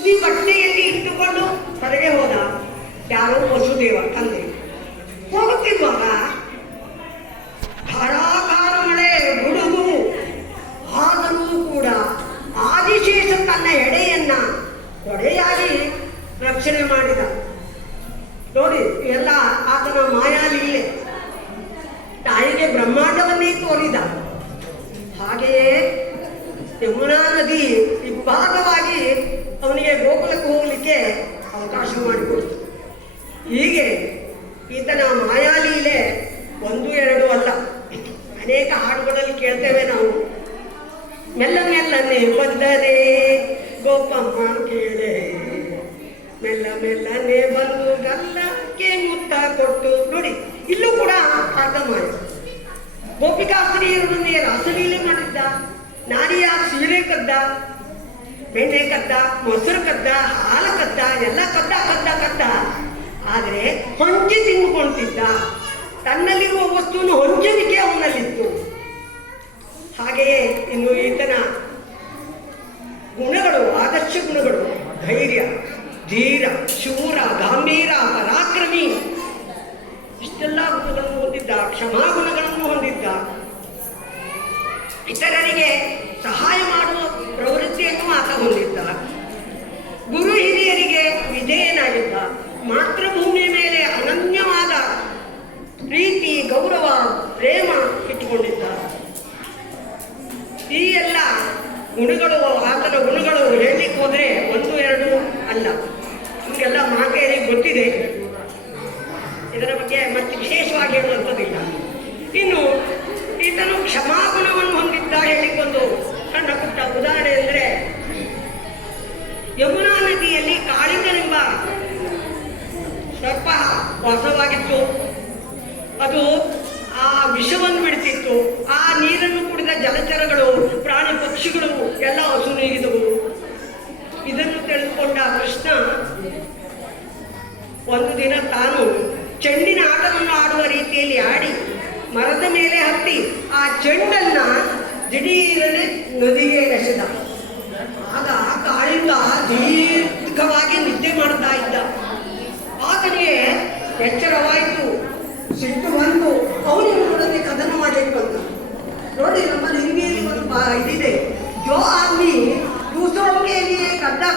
ತುದಿ ಬಟ್ಟೆಯಲ್ಲಿ ಇಟ್ಟುಕೊಂಡು ಹೊರಗೆ ಹೋದ. ಯಾರೋ ವಸುದೇವ ತಂದೆ. ಹೋಗುತ್ತಿರುವಾಗ ಧಾರಾಕಾರ ಮಳೆ ಗುಡುಗು ಆದರೂ ಕೂಡ ಆದಿಶೇಷ ತನ್ನ ಎಡೆಯನ್ನ ಕೊಡೆಯಾಗಿ ರಕ್ಷಣೆ ಮಾಡಿದ. ನೋಡಿ, ಎಲ್ಲ ಆತನ ಮಾಯಾಲೀಲೆ. ತಾಯಿಗೆ ಬ್ರಹ್ಮಾಂಡವನ್ನೇ ತೋರಿದ. ಹಾಗೆಯೇ ಯಮುನಾ ನದಿ ಇಬ್ಬಾಗವಾಗಿ ಅವನಿಗೆ ಗೋಕುಲಕ್ಕೆ ಹೋಗಲಿಕ್ಕೆ ಅವಕಾಶ ಮಾಡಿಕೊಡ್ತು. ಹೀಗೆ ಈತನ ಮಾಯಾಲೀಲೆ ಒಂದು ಎರಡು ಅಲ್ಲ, ಅನೇಕ ಹಾಡುಗಳಲ್ಲಿ ಕೇಳ್ತೇವೆ ನಾವು. ಮೆಲ್ಲ ಮೆಲ್ಲನೆ ಬಂದರೆ ಗೋಪಮ್ಮ ಕೇಳೆ, ಮೆಲ್ಲ ಮೆಲ್ಲನೆ ಬಂದು ಗಲ್ಲಕ್ಕೆ ಮುತ್ತ ಕೊಟ್ಟು. ನೋಡಿ, ಇಲ್ಲೂ ಕೂಡ ಆತ ಮಾಯ. ಗೋಪಿಕಾಸ್ತ್ರೀಯರನ್ನೇ ರಾಸಲೀಲೆ ಮಾಡಿದ್ದ. ನಾರಿಯ ಸೀರೆ ಕದ್ದ, ಬೆಣ್ಣೆ ಕದ್ದ, ಮೊಸರು ಕದ್ದ, ಹಾಲು ಕದ್ದ, ಎಲ್ಲ ಕದ್ದ ಕದ್ದ ಕದ್ದ. ಆದರೆ ಹೊಂಚಿ ತಿಂದುಕೊಳ್ತಿದ್ದ. ತನ್ನಲ್ಲಿರುವ ವಸ್ತುವನ್ನು ಹೊಂಚಲಿಕ್ಕೆ ಅವನಲ್ಲಿತ್ತು. ಹಾಗೆಯೇ ಇನ್ನು ಈತನ ಗುಣಗಳು, ಆದರ್ಶ ಗುಣಗಳು: ಧೈರ್ಯ, ಧೀರ, ಶೂರ, ಗಾಂಭೀರ, ಪರಾಕ್ರಮಿ, ಇಷ್ಟೆಲ್ಲ ಗುಣಗಳನ್ನು ಹೊಂದಿದ್ದ. ಕ್ಷಮಾ ಗುಣಗಳನ್ನು ಹೊಂದಿದ್ದ. ಇತರರಿಗೆ ಸಹಾಯ ಮಾಡುವ ಪ್ರವೃತ್ತಿಯನ್ನು ಆತ ಹೊಂದಿದ್ದ. ಗುರು ಹಿರಿಯರಿಗೆ ವಿಧೇಯನಾಗಿದ್ದ. ಮಾತೃಭೂಮಿಯ ಮೇಲೆ ಅನನ್ಯವಾದ ಪ್ರೀತಿ, ಗೌರವ, ಪ್ರೇಮ ಇಟ್ಟುಕೊಂಡಿದ್ದ. ಈ ಎಲ್ಲ ಗುಣಗಳು, ಆತನ ಗುಣಗಳು ಹೇಳಲಿಕ್ಕೆ ಹೋದರೆ ಒಂದು ಎರಡು ಅಲ್ಲ, ನಿಮಗೆಲ್ಲ ಮಾತೆಯರಿಗೆ ಗೊತ್ತಿದೆ. ಇದರ ಬಗ್ಗೆ ಮತ್ತೆ ವಿಶೇಷವಾಗಿ ಹೇಳುವಂಥದ್ದಿಲ್ಲ. ಇನ್ನು ಈತನು ಕ್ಷಮಾಗುಣವನ್ನು ಹೊಂದಿದ್ದ. ಹೇಳಿಕೊಂದು ಸಣ್ಣ ಪುಟ್ಟ ಉದಾಹರಣೆ ಅಂದರೆ, ಯಮುನಾ ನದಿಯಲ್ಲಿ ಕಾಳಿಂಗನೆಂಬ ಸರ್ಪ ವಾಸವಾಗಿತ್ತು. ಅದು ಆ ವಿಷವನ್ನು ಬಿಡ್ತಿತ್ತು. ಆ ನೀರನ್ನು ಕುಡಿದ ಜಲಚರಗಳು, ಪ್ರಾಣಿ ಪಕ್ಷಿಗಳು ಎಲ್ಲ ಹಸು ನೀಗಿದವು. ಇದನ್ನು ತಿಳಿದುಕೊಂಡ ಕೃಷ್ಣ ಒಂದು ದಿನ ತಾನು ಚೆಂಡಿನ ಆಟವನ್ನು ಆಡುವ ರೀತಿಯಲ್ಲಿ ಆಡಿ ಮರದ ಮೇಲೆ ಹತ್ತಿ ಆ ಚೆಂಡನ್ನ ದಿಢೀರನೆ ನದಿಗೆ ಎಸೆದ. ಆಗ ಕಾಳಿಂಗ ದೀರ್ಘವಾಗಿ ನಿದ್ದೆ ಮಾಡ್ತಾ ಇದ್ದ. ಆತನಿಗೆ ಎಚ್ಚರವಾಯಿತು, ಸಿಟ್ಟು ಬಂದು ಅವನಿಗೆ ಕದನ ಮಾಡಲಿಕ್ಕೆ ಬಂದ. ನೋಡಿ, ನಮ್ಮಲ್ಲಿ ಹಿಂದಿಯಲ್ಲಿ ಒಂದು ಇದಿದೆ: ಜೋ ಆದ್ಮಿ ದೂಸರೋं के लिए गद्दा